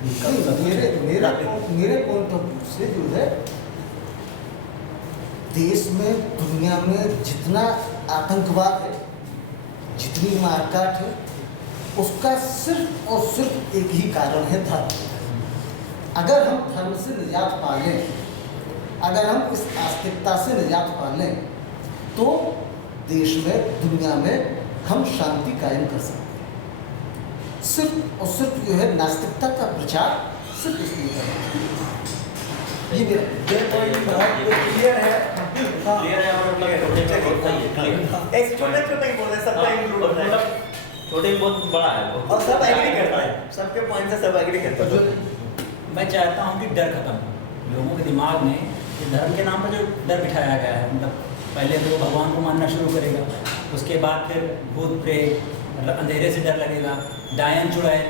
मेरे point of view से जो है, देश में दुनिया में जितना आतंकवाद है, जितनी मारकाट है, उसका सिर्फ और सिर्फ एक ही कारण है धर्म। अगर हम धर्म से निजात पा लें, अगर हम इस आस्तिकता से निजात पा लें, तो देश में दुनिया में हम शांति कायम कर सकते हैं। सिर्फ और सिर्फ जो है नास्तिकता का प्रचार सिर्फ इसलिए करना चाहिए। ये क्लियर है। एक छोटा ही बोल रहे, सबका इंक्लूड होता है, छोटे बहुत बड़ा है और सब एग्री करता है, सबके पॉइंट से सब एग्री करता है। मैं चाहता हूँ कि डर खत्म हो लोगों के दिमाग में। ये धर्म के नाम पर जो डर बिठाया गया है, मतलब पहले तो भगवान को मानना शुरू करेगा, उसके बाद फिर भूत प्रेत, अंधेरे से डर लगेगा, डायन चुड़ैल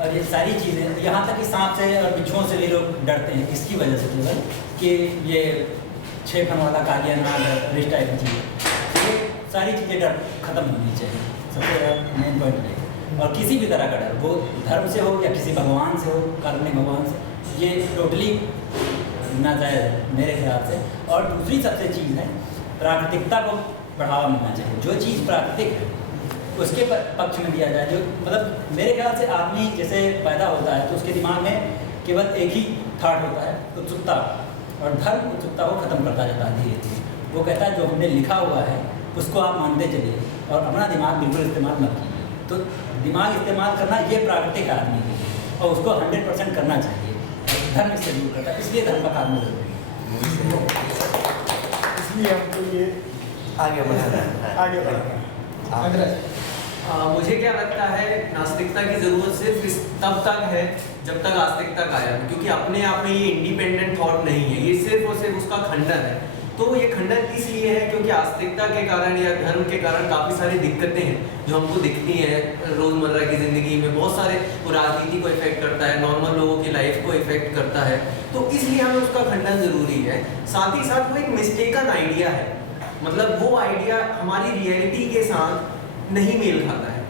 और ये सारी चीज़ें, यहाँ तक कि सांप से और बिच्छुओं से भी लोग डरते हैं। इसकी वजह से केवल कि ये 6 फन वाला कालिया नाग रिश्ता टाइप की चीज़ें, ये सारी चीज़ें डर खत्म होनी चाहिए। सबसे मेन पॉइंट है। और किसी भी तरह का डर, वो धर्म से हो या किसी भगवान से हो, काल्पनिक भगवान से, ये टोटली नाजायज़ है मेरे ख्याल से। और दूसरी सबसे चीज़ है, प्राकृतिकता को बढ़ावा मिलना चाहिए। जो चीज़ प्राकृतिक है उसके पक्ष में दिया जाए। जो मतलब मेरे ख्याल से आदमी जैसे पैदा होता है तो उसके दिमाग में केवल एक ही थाट होता है, उत्सुकता, और धर्म उत्सुकता को ख़त्म करता जाता है धीरे धीरे। वो कहता है जो हमने लिखा हुआ है उसको आप मानते चलिए और अपना दिमाग बिल्कुल इस्तेमाल मत कीजिए। तो दिमाग इस्तेमाल करना ये प्राकृतिक आदमी के लिए, और उसको 100% करना चाहिए। धर्म इससे दूर करता है, इसलिए धर्म का काम जरूरी है। इसलिए हमको ये आगे बढ़ाना है, आगे बढ़ाना है। मुझे क्या लगता है, नास्तिकता की ज़रूरत सिर्फ तब तक है जब तक आस्तिकता कायम है, क्योंकि अपने आप में ये इंडिपेंडेंट थॉट नहीं है, ये सिर्फ और सिर्फ उसका खंडन है। तो ये खंडन इसलिए है क्योंकि आस्तिकता के कारण या धर्म के कारण काफ़ी सारी दिक्कतें हैं जो हमको दिखती हैं रोज़मर्रा की ज़िंदगी में। बहुत सारे, वो राजनीति को इफेक्ट करता है, नॉर्मल लोगों की लाइफ को इफेक्ट करता है, तो इसलिए हमें उसका खंडन ज़रूरी है। साथ ही साथ वो एक मिस्टेकन आइडिया है, मतलब वो आइडिया हमारी रियलिटी के साथ नहीं मेल खाता है,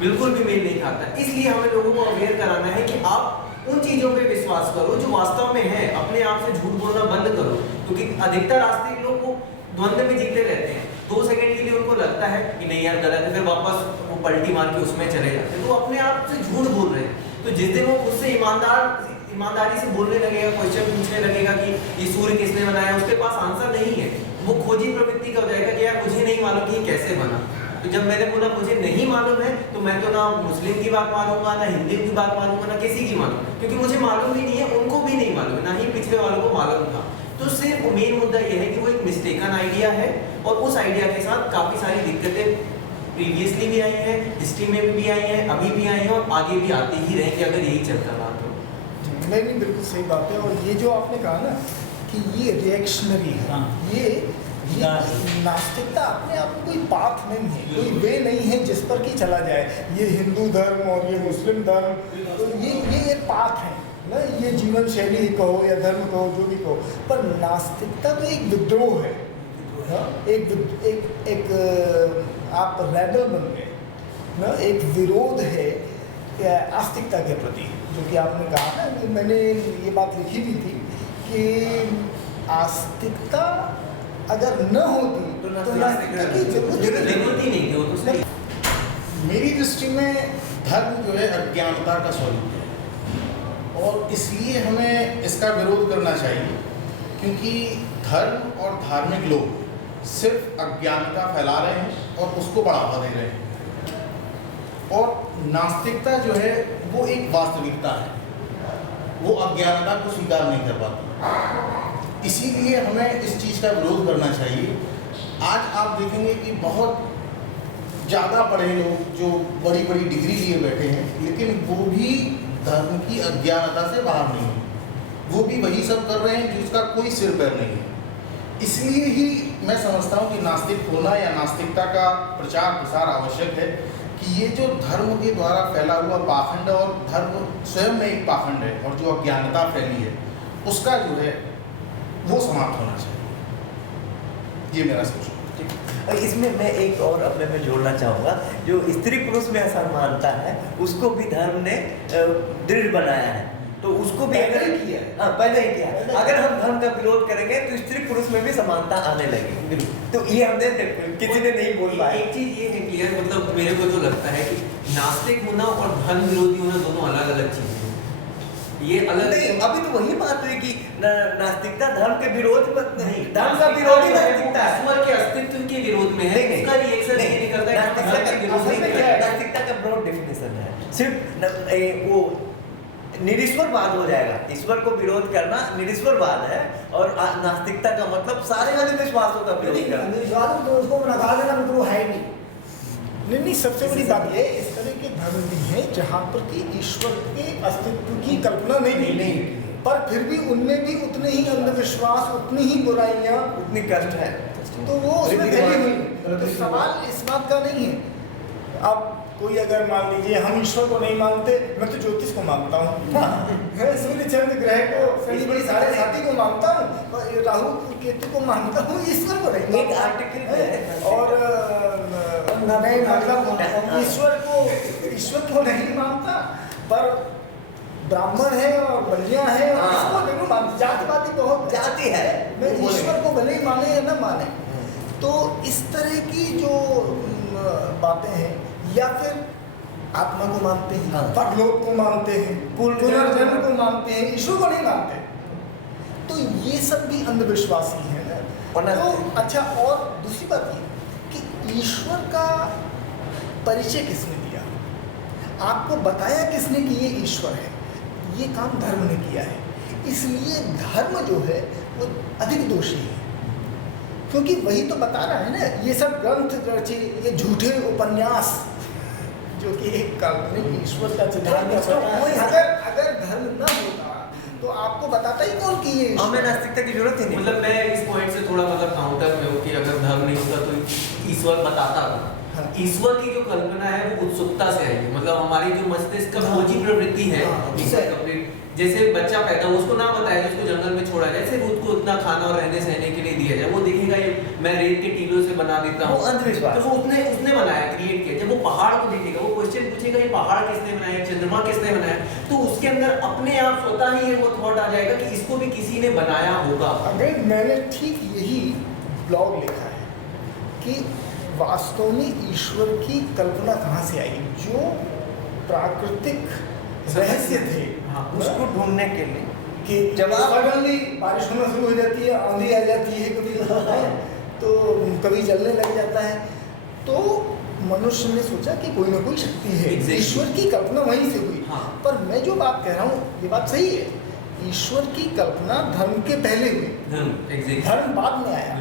बिल्कुल भी मेल नहीं खाता। इसलिए हमें लोगों को अवेयर कराना है कि आप उन चीज़ों पे विश्वास करो जो वास्तव में है, अपने आप से झूठ बोलना बंद करो, क्योंकि अधिकतर आस्तिक लोग वो द्वंद्व में जीते रहते हैं। 2 सेकंड के लिए उनको लगता है कि नहीं यार गलत है, फिर वापस वो पलटी मार के उसमें चले जाते हैं, तो अपने आप से झूठ बोल रहे हैं। तो जिस दिन वो उससे ईमानदारी से बोलने लगेगा, क्वेश्चन पूछने लगेगा कि ये सूर्य किसने बनाया, उसके पास आंसर नहीं है, वो खोजी प्रवृत्ति का हो जाएगा कि यार मुझे नहीं मालूम कि ये कैसे बना। तो जब मैंने बोला मुझे नहीं मालूम है, तो मैं तो ना मुस्लिम की बात मानूंगा, ना हिंदू की बात मानूंगा, ना किसी की मानूंगा, क्योंकि मुझे मालूम ही नहीं है, उनको भी नहीं मालूम है, ना ही पिछले वालों को मालूम था। तो सिर्फ मेन मुद्दा यह है कि वो एक मिस्टेकन आइडिया है, और उस आइडिया के साथ काफ़ी सारी दिक्कतें प्रीवियसली भी आई हैं, हिस्ट्री में भी आई हैं, अभी भी आई हैं, और आगे भी आती ही रहेंगी अगर यही चलता रहा तो। नहीं, बिल्कुल सही बात है। और ये जो आपने कहा ना कि ये रिएक्शनरी है, ये नास्तिकता अपने आप में कोई पाथ नहीं है, कोई वे नहीं है जिस पर कि चला जाए। ये हिंदू धर्म और ये मुस्लिम धर्म, तो ये एक पाथ है ना, ये जीवन शैली कहो या धर्म कहो, जो भी कहो, पर नास्तिकता तो एक विद्रोह है ना, एक आप रेबल बन गए ना, एक विरोध है आस्तिकता के प्रति, जो कि आपने कहा ना, मैंने ये बात लिखी भी थी कि आस्तिकता अगर न होती तो नास्तिकता की जरूरत ही नहीं थी। मेरी दृष्टि में धर्म जो है अज्ञानता का स्वरूप है, और इसलिए हमें इसका विरोध करना चाहिए, क्योंकि धर्म और धार्मिक लोग सिर्फ अज्ञानता फैला रहे हैं और उसको बढ़ावा दे रहे हैं। और नास्तिकता जो है वो एक वास्तविकता है, वो अज्ञानता को स्वीकार नहीं कर पाती। इसीलिए हमें इस चीज़ का विरोध करना चाहिए। आज आप देखेंगे कि बहुत ज़्यादा पढ़े लोग जो बड़ी बड़ी डिग्री लिए बैठे हैं, लेकिन वो भी धर्म की अज्ञानता से बाहर नहीं है, वो भी वही सब कर रहे हैं जिसका कोई सिर पैर नहीं है। इसलिए ही मैं समझता हूँ कि नास्तिक होना या नास्तिकता का प्रचार प्रसार आवश्यक है, कि ये जो धर्म के द्वारा फैला हुआ पाखंड, और धर्म स्वयं में एक पाखंड है, और जो अज्ञानता फैली है उसका जो है वो समाप्त होना चाहिए। ये मेरा सोच है। और इसमें मैं एक और अपने में जोड़ना चाहूँगा, जो स्त्री पुरुष में असमानता है उसको भी धर्म ने दृढ़ बनाया है। तो उसको भी पहले अगर ही किया है। हाँ पहले ही किया है। पहले अगर हम धर्म का विरोध करेंगे तो स्त्री पुरुष में भी समानता आने लगेगी। तो ये हमने किसी ने नहीं बोल पाया। एक चीज ये है क्लियर, मतलब मेरे को जो लगता है कि नास्तिक होना और धर्म विरोधी होना दोनों अलग अलग चीजें हैं। ये अलग नहीं, अभी तो वही बात हुई कि नास्तिकता धर्म के विरोध में नहीं, धर्म का नास्तिकता विरोधी जो है वो नास्तिकता है। ईश्वर के अस्तित्व के विरोध में है, नहीं, उसका रिएक्शन नहीं, ये नहीं करता है कि नास्तिकता धर्म के विरोध असल में में क्या है। है? नास्तिकता का ब्रॉड डेफिनेशन है, सिर्फ वो निरीश्वरवाद हो जाएगा। ईश्वर को विरोध करना निरीश्वरवाद है, और नास्तिकता का मतलब सारे अंधविश्वासों का विरोध करना। अंधविश्वास तो उसको नकार देना, मतलब वो है ही नहीं। नहीं, सबसे बड़ी बात ये इस तरह के धर्म भी हैं जहाँ पर कि ईश्वर के अस्तित्व की कल्पना नहीं नहीं, पर फिर भी उनमें भी उतने ही अंधविश्वास, उतनी ही बुराइयां, उतनी कष्ट है। तो वो उसमें फैली हुई है। तो सवाल इस बात का नहीं है। अब कोई अगर मान लीजिए हम ईश्वर को नहीं मानते, मैं तो ज्योतिष को मानता हूँ, मैं सूर्य चंद्र ग्रह को, शनि बड़ी साढ़े साथी को मानता हूँ, राहु केतु को मानता हूँ, ईश्वर को नहीं एक मानता। आर्टिकल और नहीं, मतलब ईश्वर को नहीं मानता, पर ब्राह्मण है और बलियां है और हाँ। इसको नहीं मानते। जातिवादी बहुत जाति है, मैं वो ईश्वर को भले ही माने या न माने। तो इस तरह की जो बातें हैं, या फिर आत्मा को मानते हैं, हाँ। परलोक को मानते हैं, पुनर्जन्म को मानते हैं, ईश्वर को नहीं मानते, तो ये सब भी अंधविश्वासी हैं ना। तो अच्छा, और दूसरी बात ये कि ईश्वर का परिचय किसने दिया, आपको बताया किसने कि ये ईश्वर है? ये काम धर्म ने किया है। इसलिए धर्म जो है वो अधिक दोषी है, क्योंकि वही तो बता रहा है ना। ये सब ग्रंथ रचे, ये झूठे उपन्यास जो कि एक काल्पनिक ईश्वर का सिद्धांत है। अगर धर्म न होता तो आपको बताता ही कौन कि ये हमें नास्तिकता की जरूरत ही नहीं। मतलब मैं इस पॉइंट से थोड़ा मतलब काउंटर में हूँ कि अगर धर्म नहीं होता तो ईश्वर बताता था। हाँ। ईश्वर की जो कल्पना है वो उत्सुकता से आई है, मतलब हमारी जो मस्तिष्क का हाँ। खोजी प्रवृत्ति है। हाँ, ईश्वर कंप्लीट जैसे बच्चा पैदा हो, उसको ना बताया उसको जंगल में छोड़ा जाए, सिर्फ उसको उतना खाना और रहने सहने के लिए दिया जाए, वो देखेगा ये मैं रेत के टीलों से बना देता हूँ, वो अंधविश्वास। तो वो उसने बनाया, क्रिएट किया। जब वो पहाड़ को देखेगा, वो क्वेश्चन पूछेगा ये पहाड़ किसने बनाया, चंद्रमा किसने बनाया, तो उसके अंदर अपने आप स्वतः ही वो थॉट आ जाएगा कि इसको भी किसी ने बनाया होगा। अगर मैंने ठीक यही ब्लॉग लिखा है कि वास्तव में ईश्वर की कल्पना कहाँ से आई, जो प्राकृतिक रहस्य थे हाँ, उसको ढूंढने के लिए कि जब आप सडनली बारिश होना शुरू हो जाती है, आंधी आ जाती है कभी, तो कभी जलने लग जाता है, तो मनुष्य ने सोचा कि कोई ना कोई शक्ति है। Exactly. ईश्वर की कल्पना वहीं से हुई। हाँ। पर मैं जो बात कह रहा हूँ ये बात सही है, ईश्वर की कल्पना धर्म के पहले हुई, धर्म बाद में आया,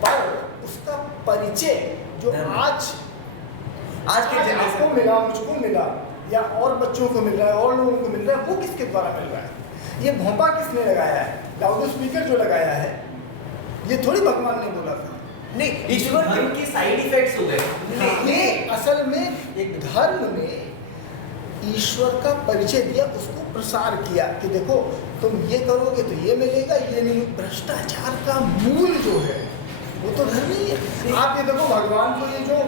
पर उसका परिचय जो धर्म। आज के आपको जनरेशन मिला, मुझको मिला, या और बच्चों को मिल रहा है, और लोगों को मिल रहा है, वो किसके द्वारा मिल रहा है? ये भोंपा किसने लगाया है? लाउड स्पीकर जो लगाया है, ये थोड़ी भगवान ने बोला था। नहीं, ईश्वर धर्म के साइड इफेक्ट्स हो गए। ये असल में एक धर्म ने ईश्वर का परिचय दिया, उसको प्रसार किया कि देखो तुम ये करोगे तो ये मिलेगा, ये नहीं। भ्रष्टाचार का मूल जो है वो तो धर्म ही है। आप ये देखो, भगवान को ये जो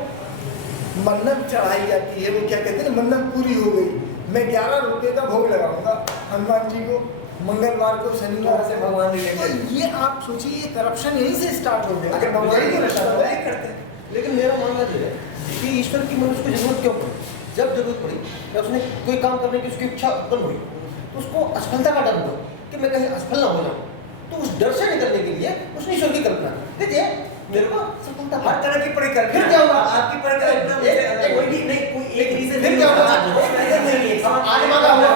मन्नत चढ़ाई जाती है, वो क्या कहते हैं, मन्नत पूरी हो गई, मैं 11 रुपए का भोग लगाऊंगा हनुमान जी को, मंगलवार को, शनिवार से भगवान ने तो ये आप सोचिए, ये करप्शन यहीं से स्टार्ट हो गया। अगर भगवान यही की तो रक्षा रक्षा नहीं है। करते। लेकिन मेरा मानना ये है कि ईश्वर की मनुष्य को जरूरत क्यों पड़ी? जब जरूरत पड़ी, जब उसने कोई काम करने की उसकी इच्छा उत्पन्न हुई, तो उसको असफलता का डर हुआ कि मैं कहीं असफल ना हो जाऊं, तो उस डर से निकलने के लिए उसने ईश्वर की कल्पना की। देखिए मेरे को सफलता हर तरह की परिकल्पना, फिर क्या होगा? आपकी परिकल्पना मुझे अलग है। कोई भी नहीं, कोई एक रीजन फिर क्या होगा? आत्मा का हुआ,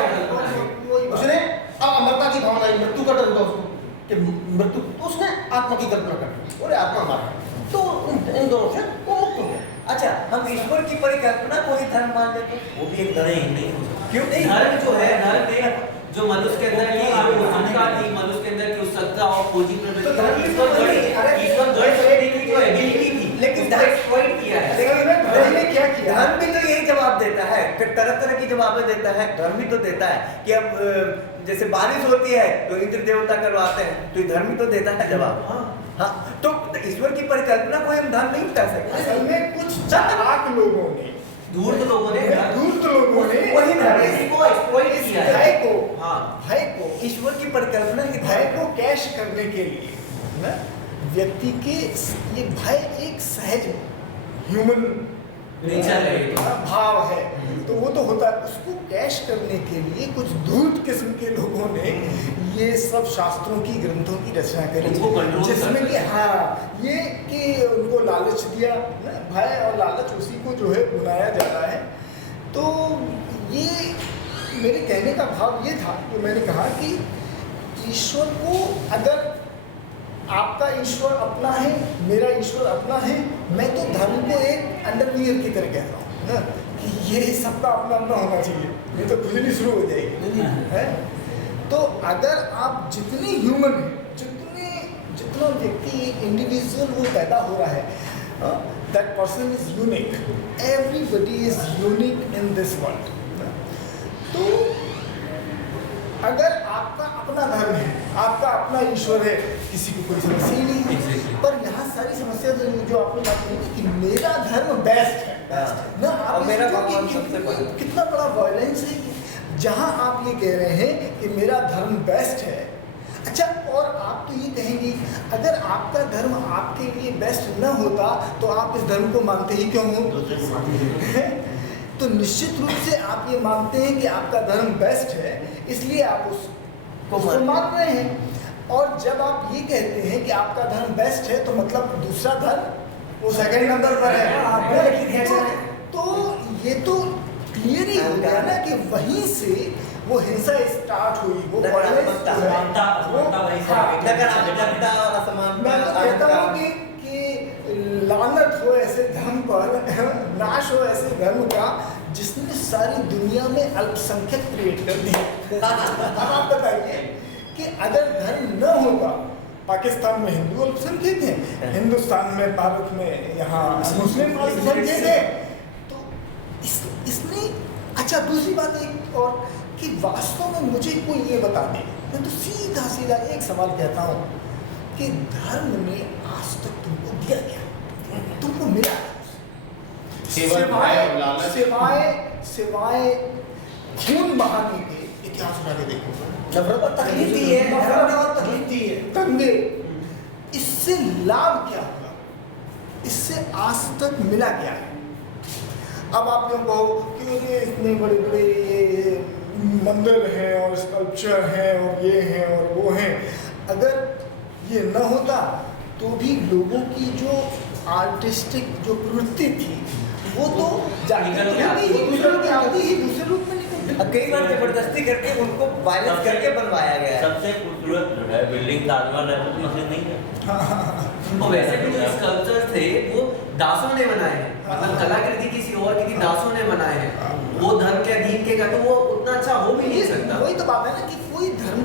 उसने अमरता की भावना आई, मृत्यु का डर हुआ उसको कि मृत्यु, तो उसने आत्मा की कल्पना कर दी, और आत्मा मारा, तो इन दोनों से वो मुक्त हो गया। अच्छा, हम ईश्वर की परिकल्पना को ही धर्म मान लेते हैं, वो भी एक धर्म नहीं हो सकता। क्यों नहीं? धर्म जो है, धर्म में जो मनुष्य के अंदर की उत्सुकता थी, मनुष्य के अंदर की उत्सुकता और खोजी प्रवृत्ति, तो धर्म ईश्वर गढ़ सकने की जो एबिलिटी थी, लेकिन उसको एक्सप्लॉइट किया है। लेकिन धर्म ने क्या किया? धर्म भी तो यही जवाब देता है, फिर तरह तरह की जवाबें देता है। धर्म भी तो देता है कि अब जैसे बारिश होती है तो इंद्र देवता करवाते हैं, तो ये धर्म भी तो देता है जवाब। हाँ, तो ईश्वर की परिकल्पना को हम धर्म नहीं कर सकते। असल में कुछ चालाक लोगों ने, धूर्त लोगों ने धूर्त लोगों ने वही धर्म है। इसी को एक्सप्लॉइट किया है। भय को, हाँ, ईश्वर की परिकल्पना ही भय को कैश करने के लिए ना व्यक्ति के ये भय एक सहज ह्यूमन नेचर है। भाव है, तो वो तो होता है। उसको कैश करने के लिए कुछ धूर्त किस्म के लोगों ने ये सब शास्त्रों की ग्रंथों की रचना करी, उनको control जिसमें कि करना। हाँ ये कि उनको लालच दिया ना, भय और लालच उसी को जो है बुलाया जा रहा है। तो ये मेरे कहने का भाव ये था कि मैंने कहा कि ईश्वर को, अगर आपका ईश्वर अपना है, मेरा ईश्वर अपना है, मैं तो धर्म को एक अंडरवियर की तरह कह रहा हूँ ना, कि ये सबका अपना अपना होना चाहिए, नहीं तो खुजली शुरू हो जाएगी है। तो अगर आप जितने ह्यूमन हैं, जितना व्यक्ति एक इंडिविजुअल वो पैदा हो रहा है, that person is unique, everybody is unique in this world. तो अगर आपका अपना धर्म है, आपका अपना ईश्वर है, किसी को कोई समस्या ही नहीं है। पर यहाँ सारी समस्या जो आपने बात की कि मेरा धर्म बेस्ट है ना, आप मेरा सोचो कि भगवान सबसे बड़ा। कितना बड़ा वायलेंस है कि जहाँ आप ये कह रहे हैं कि मेरा धर्म बेस्ट है। अच्छा, और आप तो ये कहेंगे अगर आपका धर्म आपके लिए बेस्ट न होता तो आप इस धर्म को मानते ही क्यों हो? तो निश्चित रूप से आप ये मानते हैं कि आपका धर्म बेस्ट है, इसलिए आप उसको मान रहे हैं। और जब आप ये कहते हैं कि आपका धर्म बेस्ट है तो मतलब दूसरा धर्म वो सेकंड नंबर पर है। तो ये तो क्लियर ही हो गया ना कि वहीं से वो हिंसा स्टार्ट हुई, वो नकारात्मकता, नकारात्मकता और असमानता। मैं तो कहता हूँ कि लानत हो ऐसे धर्म पर, नाश हो ऐसे धर्म का जिसने सारी दुनिया में अल्पसंख्यक क्रिएट कर दिया। अब आप बताइए कि अगर धर्म न होगा, पाकिस्तान में हिंदू अल्पसंख्यक हैं, हिंदुस्तान में, भारत में यहाँ मुस्लिम अल्पसंख्यक हैं, तो इसने अच्छा दूसरी बात एक और कि वास्तव में मुझे कोई ये बता दे, मैं तो सीधा सीधा एक सवाल कहता हूँ कि धर्म ने आज तक तुमको दिया क्या? तुमको मिला सिवाय खून बहाने के? इतिहास उठा के देखो, नफरत और तकलीफ दी है, नफरत और तकलीफ दी है, दंगे। इससे लाभ क्या हुआ? इससे आज तक मिला क्या है? अब आप लोग कहो कि ये इतने बड़े बड़े ये मंदिर हैं और स्कल्पचर हैं और ये हैं और वो हैं, अगर ये न होता तो भी लोगों की जो आर्टिस्टिक जो प्रवृत्ति थी वो तो दूसरे रूप में निकलती। कई बार जबरदस्ती करके उनको वायलेंस करके बनवाया गया है। सबसे खूबसूरत जो है बिल्डिंग ताजमहल है, वो तो मस्जिद नहीं है। और वैसे भी जो स्कल्पचर थे वो दासों ने बनाए हैं, मतलब कलाकृति किसी और की थी, दासों ने बनाए हैं। वो धर्म के अधीन के का तो वो उतना अच्छा हो भी नहीं सकता। वही तो बात है ना कि कोई धर्म